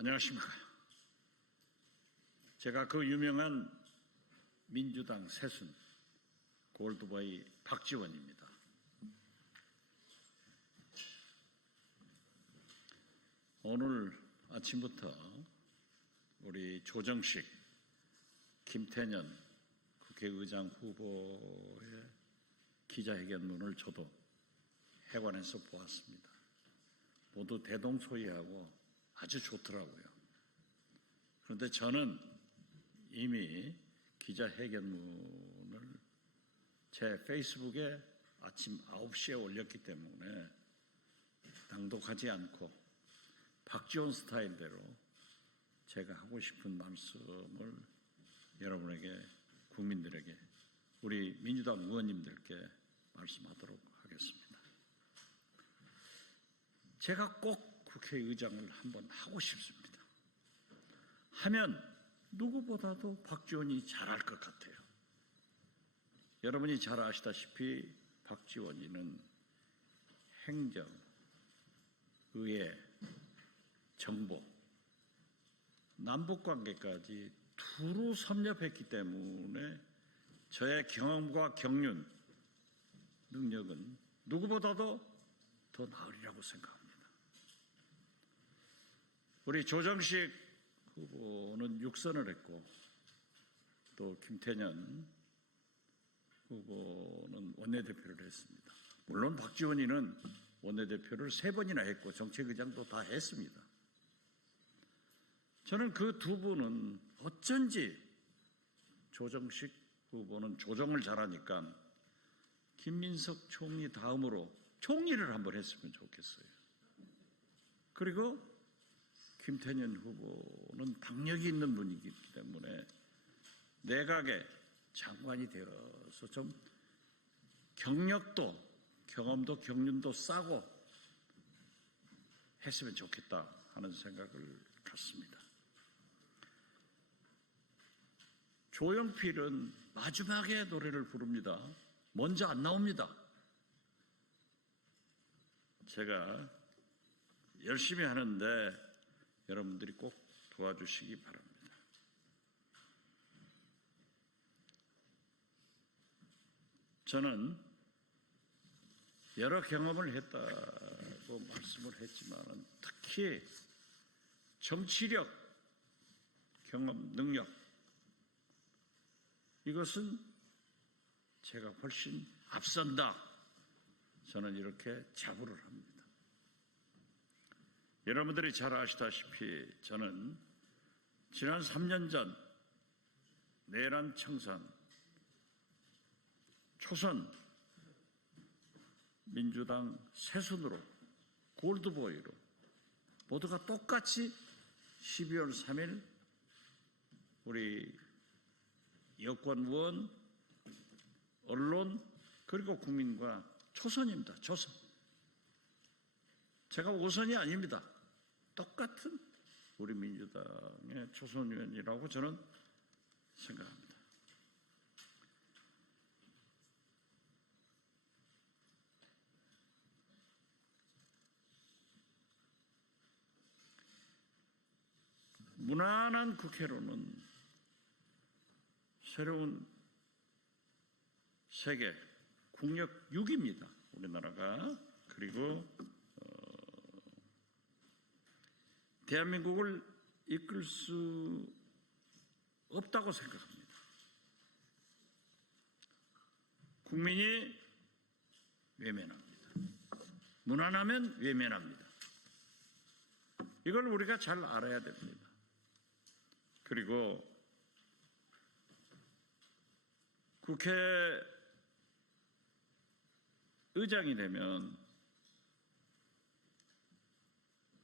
안녕하십니까. 제가 그 유명한 민주당 새순 골드보이 박지원입니다. 오늘 아침부터 우리 조정식, 김태년 국회의장 후보의 기자회견문을 저도 해관에서 보았습니다. 모두 대동소이하고 아주 좋더라고요. 그런데 저는 이미 기자회견문을 제 페이스북에 아침 9시에 올렸기 때문에 낭독하지 않고 박지원 스타일대로 제가 하고 싶은 말씀을 여러분에게, 국민들에게, 우리 민주당 의원님들께 말씀하도록 하겠습니다. 제가 꼭 국회의장을 한번 하고 싶습니다. 하면 누구보다도 박지원이 잘할 것 같아요. 여러분이 잘 아시다시피 박지원이는 행정, 의회, 정보, 남북관계까지 두루 섭렵했기 때문에 저의 경험과 경륜, 능력은 누구보다도 더 나으리라고 생각합니다. 우리 조정식 후보는 6선을 했고, 또 김태년 후보는 원내대표를 했습니다. 물론 박지원이는 원내대표를 3번이나 했고 정책의장도 다 했습니다. 저는 그 두 분은 어쩐지 조정식 후보는 조정을 잘하니까 김민석 총리 다음으로 총리를 한번 했으면 좋겠어요. 그리고 김태년 후보는 당력이 있는 분이기 때문에 내각의 장관이 되어서 좀 경력도, 경험도, 경륜도 싸고 했으면 좋겠다 하는 생각을 갖습니다. 조영필은 마지막에 노래를 부릅니다. 먼저 안 나옵니다. 제가 열심히 하는데 여러분들이 꼭 도와주시기 바랍니다. 저는 여러 경험을 했다고 말씀을 했지만 특히 정치력, 경험, 능력, 이것은 제가 훨씬 앞선다. 저는 이렇게 자부를 합니다. 여러분들이 잘 아시다시피 저는 지난 3년 전 내란 청산, 초선 민주당 새순으로, 골드보이로 모두가 똑같이 12월 3일 우리 여권 의원, 언론, 그리고 국민과 초선입니다. 초선. 제가 5선이 아닙니다. 똑같은 우리 민주당의 초선 의원이라고 저는 생각합니다. 무난한 국회로는 새로운 세계 국력 6입니다. 우리나라가. 그리고 대한민국을 이끌 수 없다고 생각합니다. 국민이 외면합니다. 무난하면 외면합니다. 이걸 우리가 잘 알아야 됩니다. 그리고 국회의장이 되면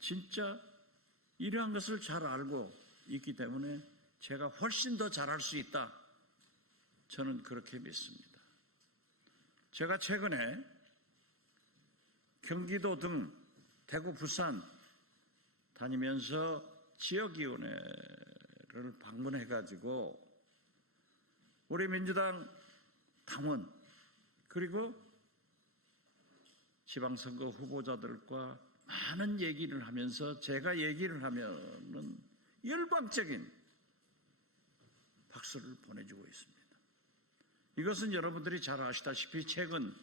진짜 이러한 것을 잘 알고 있기 때문에 제가 훨씬 더 잘할 수 있다. 저는 그렇게 믿습니다. 제가 최근에 경기도 등 대구, 부산 다니면서 지역위원회를 방문해가지고 우리 민주당 당원 그리고 지방선거 후보자들과 많은 얘기를 하면서 제가 얘기를 하면은 열광적인 박수를 보내주고 있습니다. 이것은 여러분들이 잘 아시다시피 최근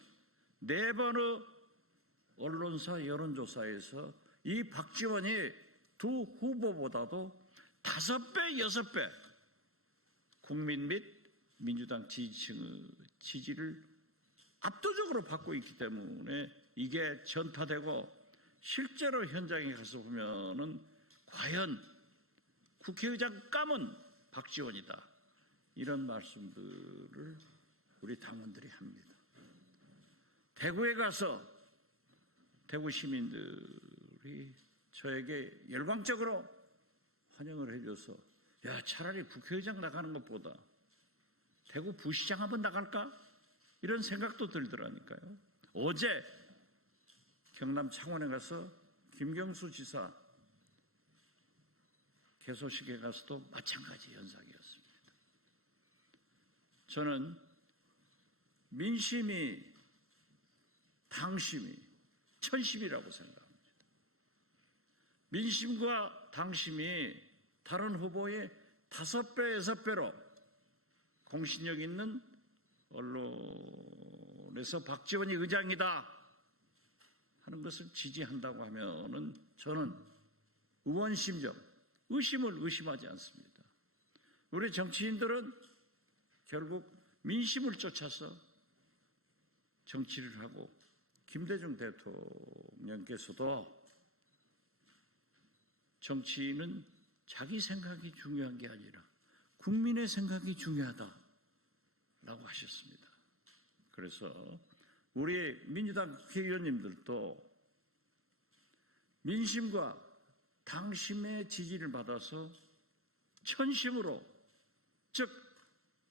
4번의 언론사 여론조사에서 이 박지원이 두 후보보다도 5배, 6배 국민 및 민주당 지지층의 지지를 압도적으로 받고 있기 때문에 이게 전파되고 실제로 현장에 가서 보면은 과연 국회의장 감은 박지원이다. 이런 말씀들을 우리 당원들이 합니다. 대구에 가서 대구 시민들이 저에게 열광적으로 환영을 해줘서 야, 차라리 국회의장 나가는 것보다 대구 부시장 한번 나갈까? 이런 생각도 들더라니까요. 어제 경남 창원에 가서 김경수 지사 개소식에 가서도 마찬가지 현상이었습니다. 저는 민심이 당심이 천심이라고 생각합니다. 민심과 당심이 다른 후보의 5배, 6배로 공신력 있는 언론에서 박지원이 의장이다 하는 것을 지지한다고 하면은 저는 의원심정, 의심을 의심하지 않습니다. 우리 정치인들은 결국 민심을 쫓아서 정치를 하고 김대중 대통령께서도 정치인은 자기 생각이 중요한 게 아니라 국민의 생각이 중요하다라고 하셨습니다. 그래서 우리 민주당 국회의원님들도 민심과 당심의 지지를 받아서 천심으로, 즉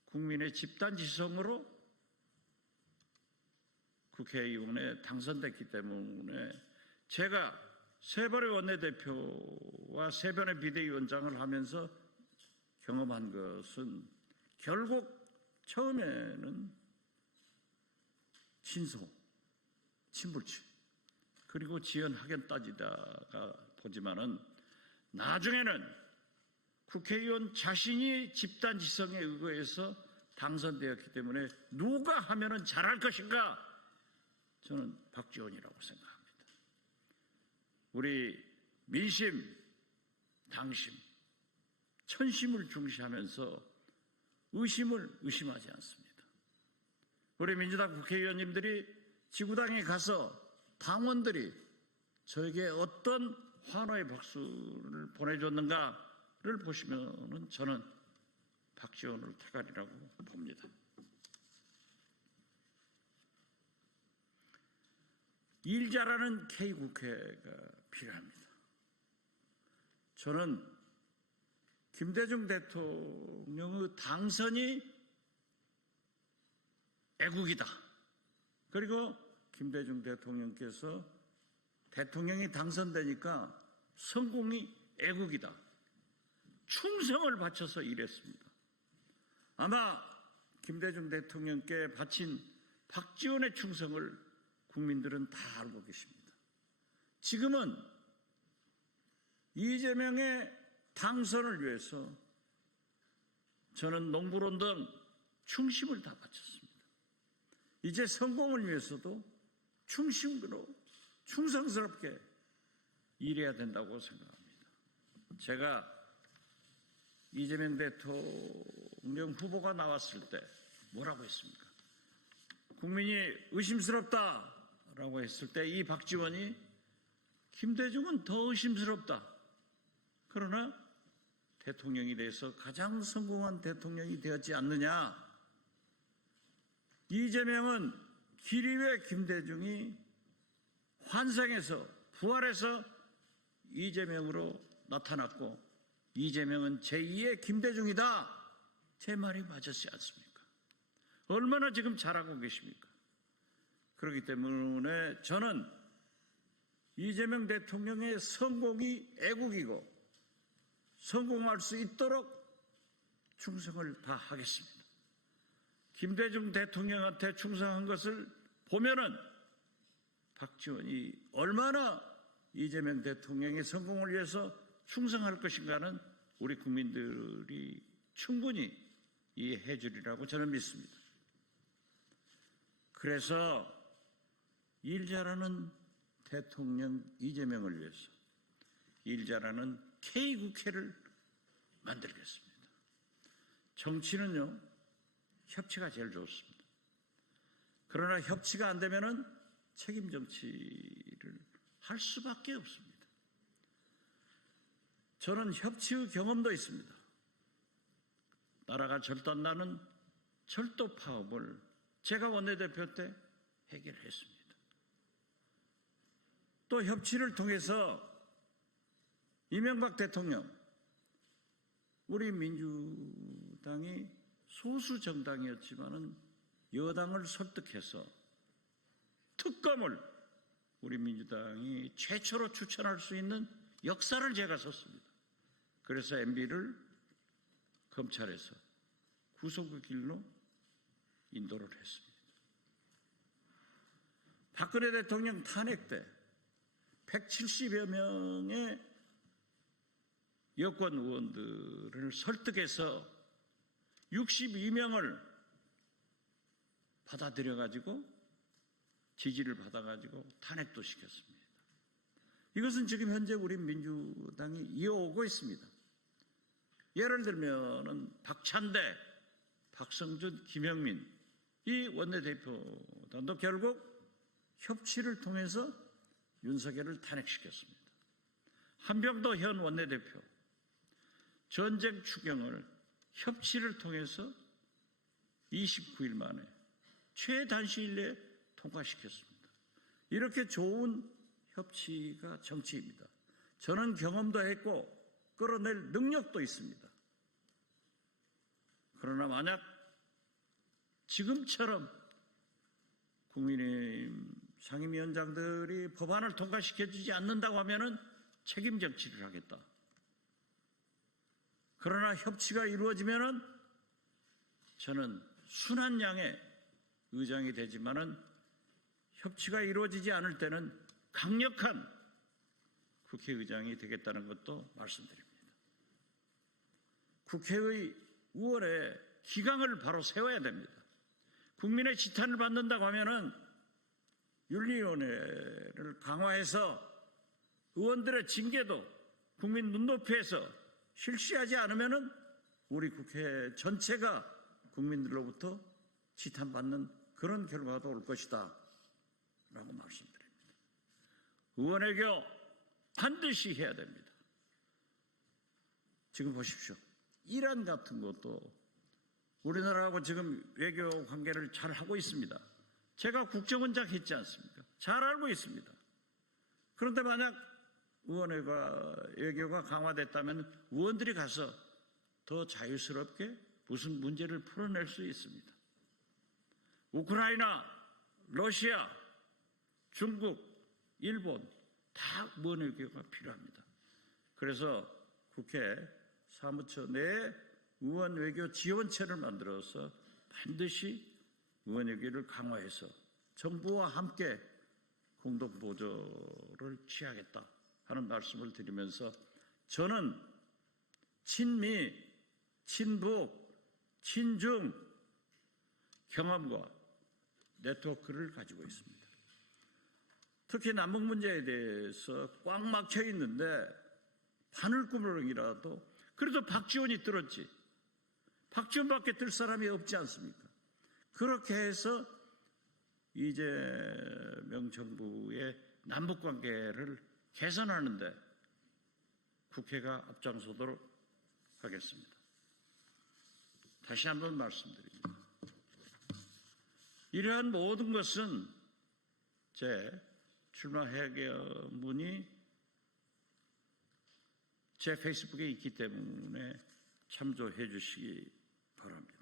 국민의 집단 지성으로 국회의원에 당선됐기 때문에 제가 3번의 원내대표와 3번의 비대위원장을 하면서 경험한 것은 결국 처음에는 신소, 친불치, 그리고 지연 학연 따지다가 보지만은 나중에는 국회의원 자신이 집단 지성에 의거해서 당선되었기 때문에 누가 하면은 잘할 것인가? 저는 박지원이라고 생각합니다. 우리 민심, 당심, 천심을 중시하면서 의심을 의심하지 않습니다. 우리 민주당 국회의원님들이 지구당에 가서 당원들이 저에게 어떤 환호의 박수를 보내줬는가를 보시면 저는 박지원을 태가리라고 봅니다. 일 잘하는 K국회가 필요합니다. 저는 김대중 대통령의 당선이 애국이다. 그리고 김대중 대통령께서 대통령이 당선되니까 성공이 애국이다. 충성을 바쳐서 일했습니다. 아마 김대중 대통령께 바친 박지원의 충성을 국민들은 다 알고 계십니다. 지금은 이재명의 당선을 위해서 저는 농구론 등 충심을 다 바쳤습니다. 이제 성공을 위해서도 충심으로 충성스럽게 일해야 된다고 생각합니다. 제가 이재명 대통령 후보가 나왔을 때 뭐라고 했습니까? 국민이 의심스럽다라고 했을 때 이 박지원이 김대중은 더 의심스럽다. 그러나 대통령이 돼서 가장 성공한 대통령이 되었지 않느냐. 이재명은 기리외 김대중이 환생해서 부활해서 이재명으로 나타났고 이재명은 제2의 김대중이다. 제 말이 맞았지 않습니까? 얼마나 지금 잘하고 계십니까? 그렇기 때문에 저는 이재명 대통령의 성공이 애국이고 성공할 수 있도록 충성을 다하겠습니다. 김대중 대통령한테 충성한 것을 보면은 박지원이 얼마나 이재명 대통령의 성공을 위해서 충성할 것인가는 우리 국민들이 충분히 이해해 주리라고 저는 믿습니다. 그래서 일 잘하는 대통령 이재명을 위해서 일 잘하는 K국회를 만들겠습니다. 정치는요, 협치가 제일 좋습니다. 그러나 협치가 안 되면은 책임 정치를 할 수밖에 없습니다. 저는 협치의 경험도 있습니다. 나라가 절단나는 철도 파업을 제가 원내대표 때 해결했습니다. 또 협치를 통해서 이명박 대통령, 우리 민주당이 소수 정당이었지만은 여당을 설득해서 특검을 우리 민주당이 최초로 추천할 수 있는 역사를 제가 썼습니다. 그래서 MB를 검찰에서 구속의 길로 인도를 했습니다. 박근혜 대통령 탄핵 때 170여 명의 여권 의원들을 설득해서 62명을 받아들여가지고 지지를 받아가지고 탄핵도 시켰습니다. 이것은 지금 현재 우리 민주당이 이어오고 있습니다. 예를 들면은 박찬대, 박성준, 김영민 이 원내대표단도 결국 협치를 통해서 윤석열을 탄핵시켰습니다. 한병도 현 원내대표 전쟁 추경을 협치를 통해서 29일 만에 최단시일 내에 통과시켰습니다. 이렇게 좋은 협치가 정치입니다. 저는 경험도 했고 끌어낼 능력도 있습니다. 그러나 만약 지금처럼 국민의힘 상임위원장들이 법안을 통과시켜주지 않는다고 하면은 책임 정치를 하겠다. 그러나 협치가 이루어지면은 저는 순한 양의 의장이 되지만은 협치가 이루어지지 않을 때는 강력한 국회의장이 되겠다는 것도 말씀드립니다. 국회의 의원의 기강을 바로 세워야 됩니다. 국민의 지탄을 받는다고 하면은 윤리위원회를 강화해서 의원들의 징계도 국민 눈높이에서 실시하지 않으면은 우리 국회 전체가 국민들로부터 지탄받는 그런 결과가 올 것이다 라고 말씀드립니다. 의원외교 반드시 해야 됩니다. 지금 보십시오. 이란 같은 것도 우리나라하고 지금 외교 관계를 잘 하고 있습니다. 제가 국정원장 했지 않습니까? 잘 알고 있습니다. 그런데 만약 외교가 강화됐다면 의원들이 가서 더 자유스럽게 무슨 문제를 풀어낼 수 있습니다. 우크라이나, 러시아, 중국, 일본 다 의원 외교가 필요합니다. 그래서 국회 사무처 내에 의원 외교 지원체를 만들어서 반드시 의원 외교를 강화해서 정부와 함께 공동 보조를 취하겠다 하는 말씀을 드리면서 저는 친미, 친북, 친중 경험과 네트워크를 가지고 있습니다. 특히 남북 문제에 대해서 꽉 막혀 있는데 바늘구멍이라도 그래도 박지원이 들었지. 박지원밖에 들 사람이 없지 않습니까? 그렇게 해서 이재명 정부의 남북관계를 개선하는데 국회가 앞장서도록 하겠습니다. 다시 한번 말씀드립니다. 이러한 모든 것은 제 출마 회견문이 제 페이스북에 있기 때문에 참조해 주시기 바랍니다.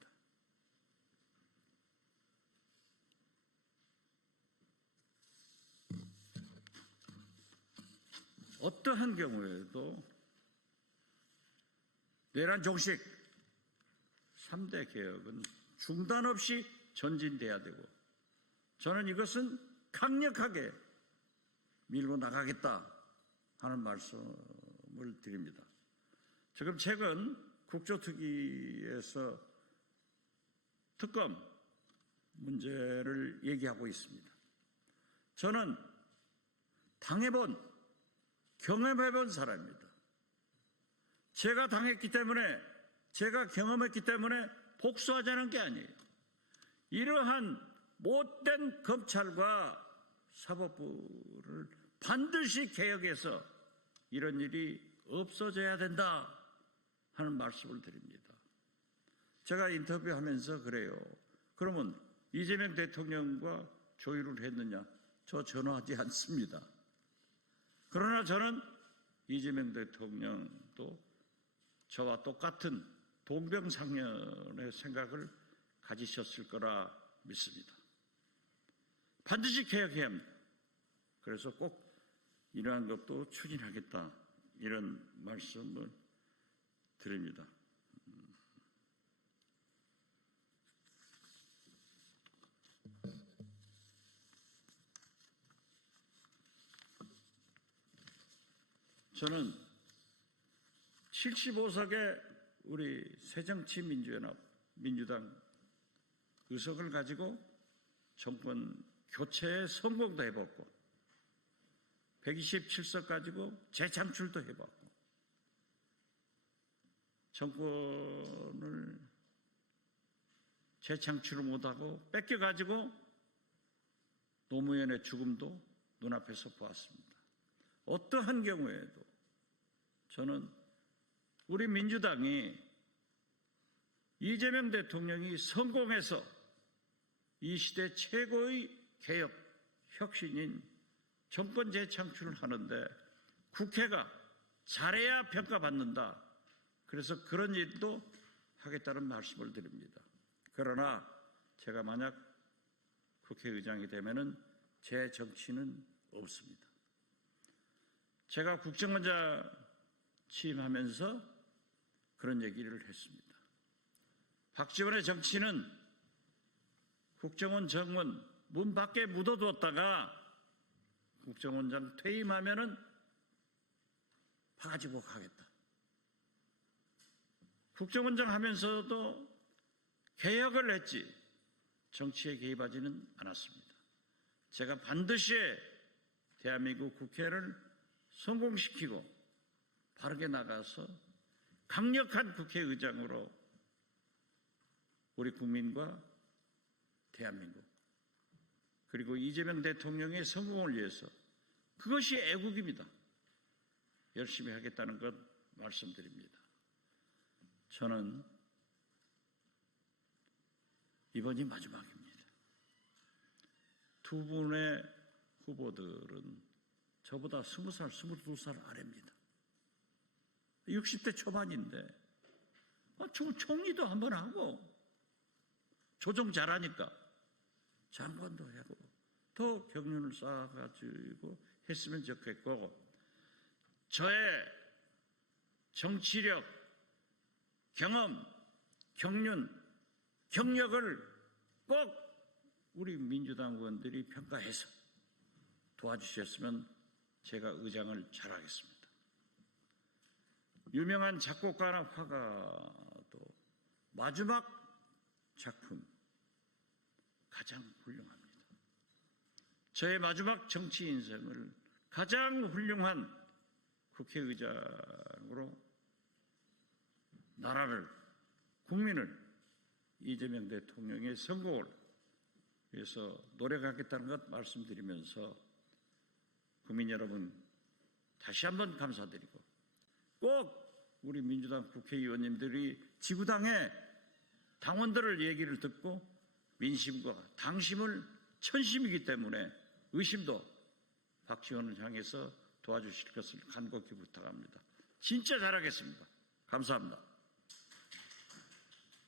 어떠한 경우에도 내란 종식 3대 개혁은 중단 없이 전진돼야 되고 저는 이것은 강력하게 밀고 나가겠다 하는 말씀을 드립니다. 지금 최근 국조특위에서 특검 문제를 얘기하고 있습니다. 저는 당해본, 경험해본 사람입니다. 제가 당했기 때문에, 제가 경험했기 때문에 복수하자는 게 아니에요. 이러한 못된 검찰과 사법부를 반드시 개혁해서 이런 일이 없어져야 된다 하는 말씀을 드립니다. 제가 인터뷰하면서 그래요. 그러면 이재명 대통령과 조율을 했느냐? 저 전화하지 않습니다. 그러나 저는 이재명 대통령도 저와 똑같은 동병상련의 생각을 가지셨을 거라 믿습니다. 반드시 개혁해야 합니다. 그래서 꼭 이러한 것도 추진하겠다, 이런 말씀을 드립니다. 저는 75석의 우리 새정치민주연합, 민주당 의석을 가지고 정권 교체에 성공도 해봤고, 127석 가지고 재창출도 해봤고, 정권을 재창출을 못하고 뺏겨가지고 노무현의 죽음도 눈앞에서 보았습니다. 어떠한 경우에도 저는 우리 민주당이 이재명 대통령이 성공해서 이 시대 최고의 개혁 혁신인 정권 재창출을 하는데 국회가 잘해야 평가받는다. 그래서 그런 일도 하겠다는 말씀을 드립니다. 그러나 제가 만약 국회의장이 되면은 제 정치는 없습니다. 제가 국정원장 취임하면서 그런 얘기를 했습니다. 박지원의 정치는 국정원 정원 문 밖에 묻어두었다가 국정원장 퇴임하면은 가지고 가겠다. 국정원장 하면서도 개혁을 했지 정치에 개입하지는 않았습니다. 제가 반드시 대한민국 국회를 성공시키고 바르게 나가서 강력한 국회의장으로 우리 국민과 대한민국 그리고 이재명 대통령의 성공을 위해서, 그것이 애국입니다. 열심히 하겠다는 것 말씀드립니다. 저는 이번이 마지막입니다. 두 분의 후보들은 저보다 20살, 22살 아래입니다. 60대 초반인데 총리도 한번 하고 조정 잘하니까 장관도 하고 더 경륜을 쌓아가지고 했으면 좋겠고, 저의 정치력, 경험, 경륜, 경력을 꼭 우리 민주당 의원들이 평가해서 도와주셨으면 제가 의장을 잘하겠습니다. 유명한 작곡가나 화가도 마지막 작품 가장 훌륭합니다. 저의 마지막 정치 인생을 가장 훌륭한 국회의장으로 나라를, 국민을 이재명 대통령의 성공을 위해서 노력하겠다는 것 말씀드리면서 국민 여러분 다시 한번 감사드리고, 꼭 우리 민주당 국회의원님들이 지구당의 당원들을 얘기를 듣고 민심과 당심을 천심이기 때문에 의심도 박지원을 향해서 도와주실 것을 간곡히 부탁합니다. 진짜 잘하겠습니다. 감사합니다.